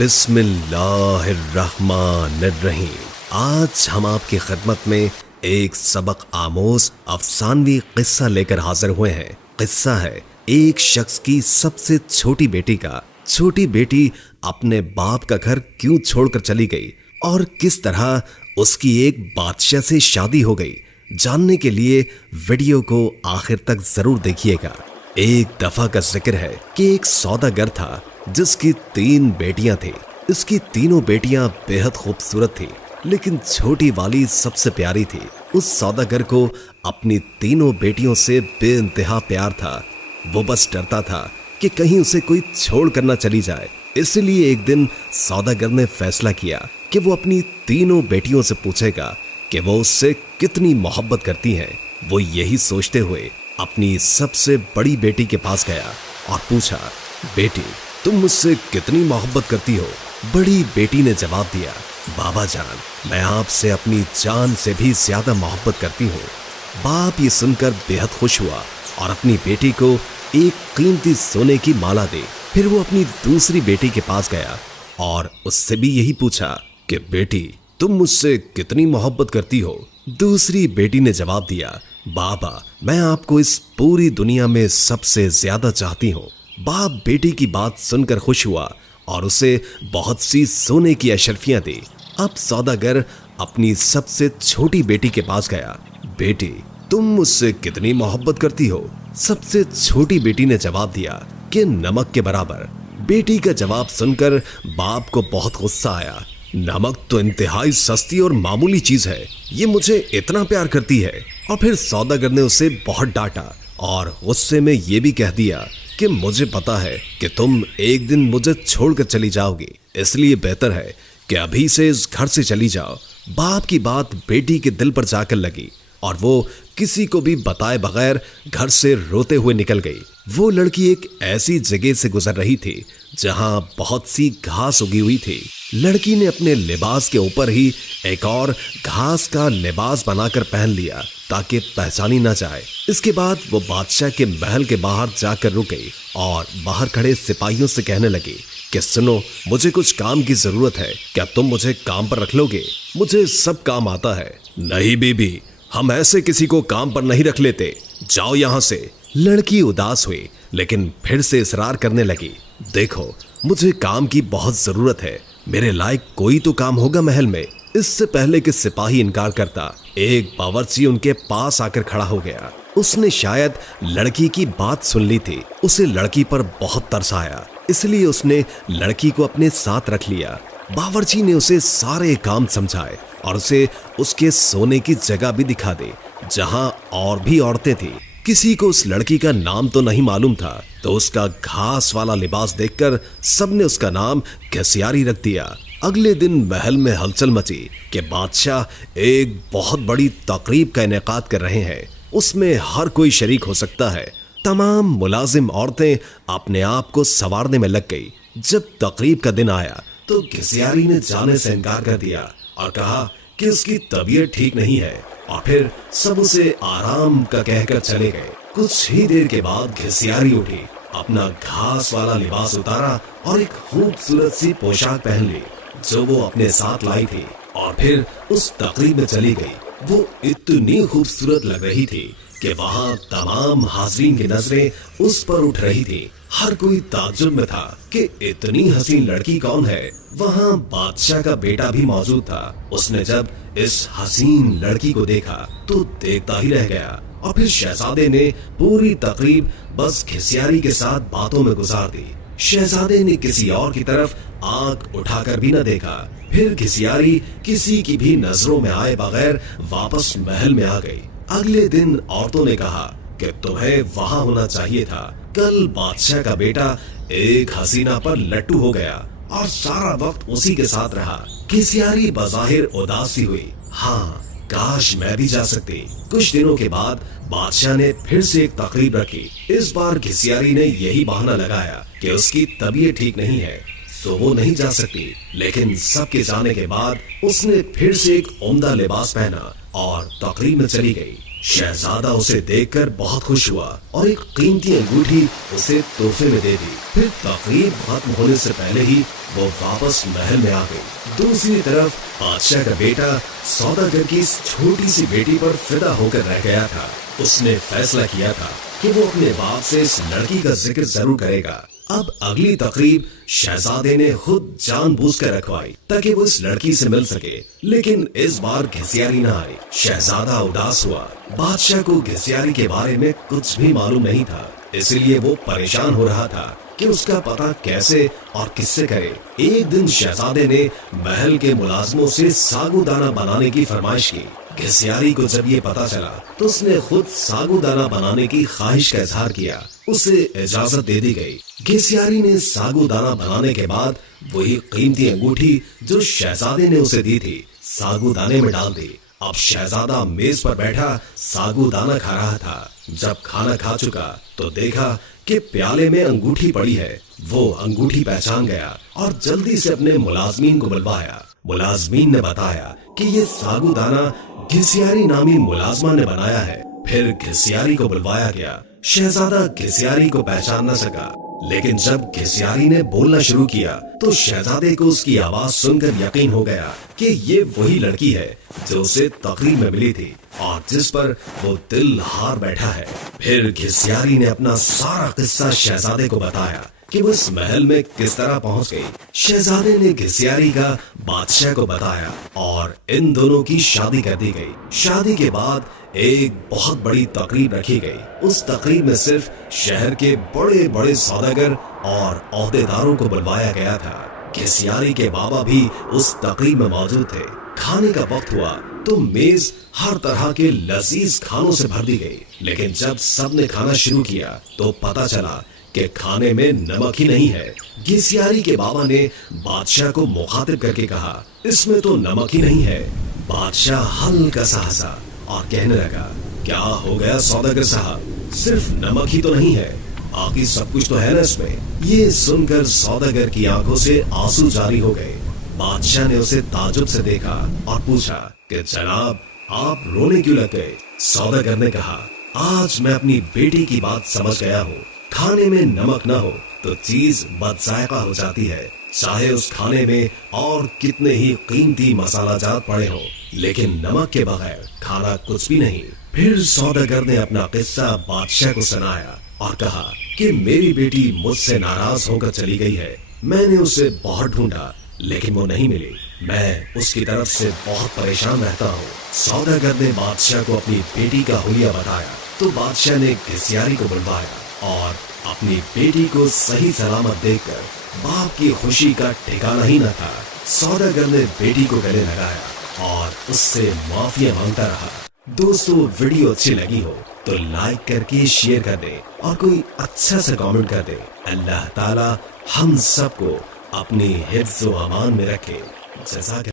बिस्मिल्लाह अर्रहमान अर्रहीम। आज हम आपकी खिदमत में एक सबक आमोज अफसानवी किस्सा लेकर हाजिर हुए हैं। किस्सा है एक शख्स की सबसे छोटी बेटी का। छोटी बेटी अपने बाप का घर क्यों छोड़कर चली गई और किस तरह उसकी एक बादशाह से शादी हो गई। जानने के लिए वीडियो को आखिर तक जरूर देखिएगा। एक दफा का जिक्र है कि एक सौदागर था जिसकी 3 बेटियां थी। इसकी तीनों बेटियां बेहद खूबसूरत थी, लेकिन छोटी वाली सबसे प्यारी थी। उस सौदागर को अपनी तीनों बेटियों से बेइंतहा प्यार था। वो बस डरता था कि कहीं उसे कोई छोड़ कर न चली जाए। इसलिए एक दिन सौदागर ने फैसला किया कि वो अपनी तीनों बेटियों से पूछेगा कि वो उससे कितनी मोहब्बत करती हैं। वो यही सोचते हुए अपनी सबसे बड़ी बेटी के पास गया और पूछा, बेटी तुम मुझसे कितनी मोहब्बत करती हो? बड़ी बेटी ने जवाब दिया, बाबा जान मैं आपसे अपनी जान से भी ज्यादा मोहब्बत करती हूँ। बाप ये सुनकर बेहद खुश हुआ और अपनी बेटी को एक कीमती सोने की माला दी। फिर वो अपनी दूसरी बेटी के पास गया और उससे भी यही पूछा कि बेटी तुम मुझसे कितनी मोहब्बत करती हो? दूसरी बेटी ने जवाब दिया, बाबा मैं आपको इस पूरी दुनिया में सबसे ज्यादा चाहती हूँ। बाप बेटी की बात सुनकर खुश हुआ और उसे बहुत सी सोने की अशर्फियां दी। अब सौदागर अपनी सबसे छोटी बेटी के पास गया, बेटी तुम मुझसे कितनी मोहब्बत करती हो? सबसे छोटी बेटी ने जवाब दिया कि नमक के बराबर। बेटी का जवाब सुनकर बाप को बहुत गुस्सा आया। नमक तो इंतहाई सस्ती और मामूली चीज है, ये मुझे इतना प्यार करती है। और फिर सौदागर ने उसे बहुत डांटा और गुस्से में ये भी कह दिया कि मुझे पता है कि तुम एक दिन मुझे छोड़कर चली जाओगी, इसलिए बेहतर है कि अभी से इस घर से चली जाओ। बाप की बात बेटी के दिल पर जाकर लगी और वो किसी को भी बताए बगैर घर से रोते हुए निकल गई। वो लड़की एक ऐसी जगह से गुजर रही थी जहां बहुत सी घास उगी हुई थी। लड़की ने अपने लिबास के ऊपर ही एक और घास का लिबास बनाकर पहन लिया ताकि पहचानी ना जाए। इसके बाद वो बादशाह के महल के बाहर जाकर रुक गई और बाहर खड़े सिपाहियों से कहने लगी कि सुनो, मुझे कुछ काम की जरूरत है, क्या तुम मुझे काम पर रख लोगे? मुझे सब काम आता है। नहीं बीबी, हम ऐसे किसी को काम पर नहीं रख लेते, जाओ यहाँ से। लड़की उदास हुई लेकिन फिर से इसरार करने लगी, देखो मुझे काम की बहुत जरूरत है, मेरे लायक कोई तो काम होगा महल में। इससे पहले कि सिपाही इनकार करता, एक बावर्ची उनके पास आकर खड़ा हो गया। उसने शायद लड़की की बात सुन ली थी। उसे लड़की पर बहुत तरस आया, इसलिए उसने लड़की को अपने साथ रख लिया। बावर्ची ने उसे सारे काम समझाए और उसे उसके सोने की जगह भी दिखा दी जहां और भी औरतें थी। किसी को उस लड़की का नाम तो नहीं मालूम था, तो उसका घास वाला लिबास देखकर सबने उसका नाम घसियारी रख दिया। अगले दिन महल में हलचल मची कि बादशाह एक बहुत बड़ी तकरीब का इनेकाद कर रहे हैं, उसमें हर कोई शरीक हो सकता है। तमाम मुलाजिम औरतें अपने आप को संवारने में लग गई। जब तकरीब का दिन आया तो घसियारी ने जाने से इनकार कर दिया और कहा कि उसकी तबीयत ठीक नहीं है, और फिर सब उसे आराम का कहकर चले गए। कुछ ही देर के बाद घसियारी उठी, अपना घास वाला लिबास उतारा और एक खूबसूरत सी पोशाक पहन ली जो वो अपने साथ लाई थी, और फिर उस तकरीब में चली गई। वो इतनी खूबसूरत लग रही थी कि वहाँ तमाम हाज़रीन की नजरें उस पर उठ रही थी। हर कोई ताज्जुब में था कि इतनी हसीन लड़की कौन है। वहाँ बादशाह का बेटा भी मौजूद था। उसने जब इस हसीन लड़की को देखा तो देखता ही रह गया, और फिर शहजादे ने पूरी तकरीब बस घसियारी के साथ बातों में गुजार दी। शहजादे ने किसी और की तरफ आंख उठाकर भी न देखा। फिर घसियारी किसी की भी नजरों में आए बगैर वापस महल में आ गई। अगले दिन औरतों ने कहा कि तुम्हें वहां होना चाहिए था। कल बादशाह का बेटा एक हसीना पर लट्टू हो गया और सारा वक्त उसी के साथ रहा। घसियारी बज़ाहिर उदासी हुई, हाँ काश मैं भी जा सकती। कुछ दिनों के बाद बादशाह ने फिर से एक तकरीब रखी। इस बार घसियारी ने यही बहाना लगाया कि उसकी तबीयत ठीक नहीं है, तो वो नहीं जा सकती। लेकिन सबके जाने के बाद उसने फिर से एक उम्दा लिबास पहना और तकरीब में चली गई। शहजादा उसे देखकर बहुत खुश हुआ और एक कीमती अंगूठी उसे तोहफे में दे दी। फिर तकरीब खत्म होने से पहले ही वो वापस महल में आ गई। दूसरी तरफ बादशाह का बेटा सौदागर की इस छोटी सी बेटी पर फिदा होकर रह गया था। उसने फैसला किया था कि वो अपने बाप से इस लड़की का जिक्र जरूर करेगा। अब अगली तकरीब शहजादे ने खुद जानबूझकर रखवाई ताकि वो इस लड़की से मिल सके, लेकिन इस बार घिसियारी न आई। शहजादा उदास हुआ। बादशाह को घिसियारी के बारे में कुछ भी मालूम नहीं था, इसलिए वो परेशान हो रहा था कि उसका पता कैसे और किससे करे। एक दिन शहजादे ने महल के मुलाजमों से सागुदाना बनाने की फरमाइश की। घिसियारी को जब ये पता चला तो उसने खुद सागुदाना बनाने की ख्वाहिश का इजहार किया। उसे इजाजत दे दी गई। घिसियारी ने सागुदाना बनाने के बाद वही कीमती अंगूठी जो शहजादे ने उसे दी थी सागुदाने में डाल दी। अब शहजादा मेज पर बैठा सागुदाना खा रहा था। जब खाना खा चुका तो देखा कि प्याले में अंगूठी पड़ी है। वो अंगूठी पहचान गया और जल्दी से अपने मुलाजमीन को बुलवाया। मुलाजमीन ने बताया कि ये सागुदाना घिसियारी नामी मुलाजमा ने बनाया है। फिर घिसियारी को बुलवाया गया। शहजादा घिसियारी को पहचान न सका, लेकिन जब घिसियारी ने बोलना शुरू किया तो शहजादे को उसकी आवाज सुनकर यकीन हो गया कि ये वही लड़की है जो उसे तकरीब में मिली थी और जिस पर वो दिल हार बैठा है। फिर घिसियारी ने अपना सारा किस्सा शहजादे को बताया कि वो इस महल में किस तरह पहुंच गई। शहजादे ने घिसियारी का बादशाह को बताया और इन दोनों की शादी कर दी गई। शादी के बाद एक बहुत बड़ी तकरीब रखी गई। उस तकरीब में सिर्फ शहर के बड़े बड़े सौदागर और ओहदेदारों को बुलवाया गया था। घिसियारी के बाबा भी उस तकरीब में मौजूद थे। खाने का वक्त हुआ तो मेज हर तरह के लजीज खानों से भर दी गई, लेकिन जब सबने खाना शुरू किया तो पता चला कि खाने में नमक ही नहीं है। घिसियारी के बाबा ने बादशाह को मुखातिब करके कहा, इसमें तो नमक ही नहीं है। बादशाह हल्का सा हंसा और कहने लगा, क्या हो गया सौदागर साहब, सिर्फ नमक ही तो नहीं है, बाकी सब कुछ तो है ना इसमें। ये सुनकर सौदागर की आंखों से आंसू जारी हो गए। बादशाह ने उसे ताजुब से देखा और पूछा कि जनाब आप रोने क्यों लग गए। सौदागर ने कहा, आज मैं अपनी बेटी की बात समझ गया हूँ। खाने में नमक न हो तो चीज बदजायका हो जाती है, चाहे उस खाने में और कितने ही कीमती मसाला जात पड़े हो, लेकिन नमक के बगैर खाना कुछ भी नहीं। फिर सौदागर ने अपना किस्सा बादशाह को सुनाया और कहा कि मेरी बेटी मुझसे नाराज होकर चली गई है। मैंने उसे बहुत ढूंढा लेकिन वो नहीं मिली। मैं उसकी तरफ से बहुत परेशान रहता हूँ। सौदागर ने बादशाह को अपनी बेटी का हुलिया बताया तो बादशाह ने घिसियारी को बुलवाया और अपनी बेटी को सही सलामत देखकर बाप की खुशी का ठिकाना ही न था। सौदागर ने बेटी को गले लगाया और उससे माफिया मांगता रहा। दोस्तों, वीडियो अच्छी लगी हो तो लाइक करके शेयर कर दे और कोई अच्छा सा कमेंट कर दे। अल्लाह ताला हम सबको अपनी हिफ्ज़ व अमान में रखे। जज़ाक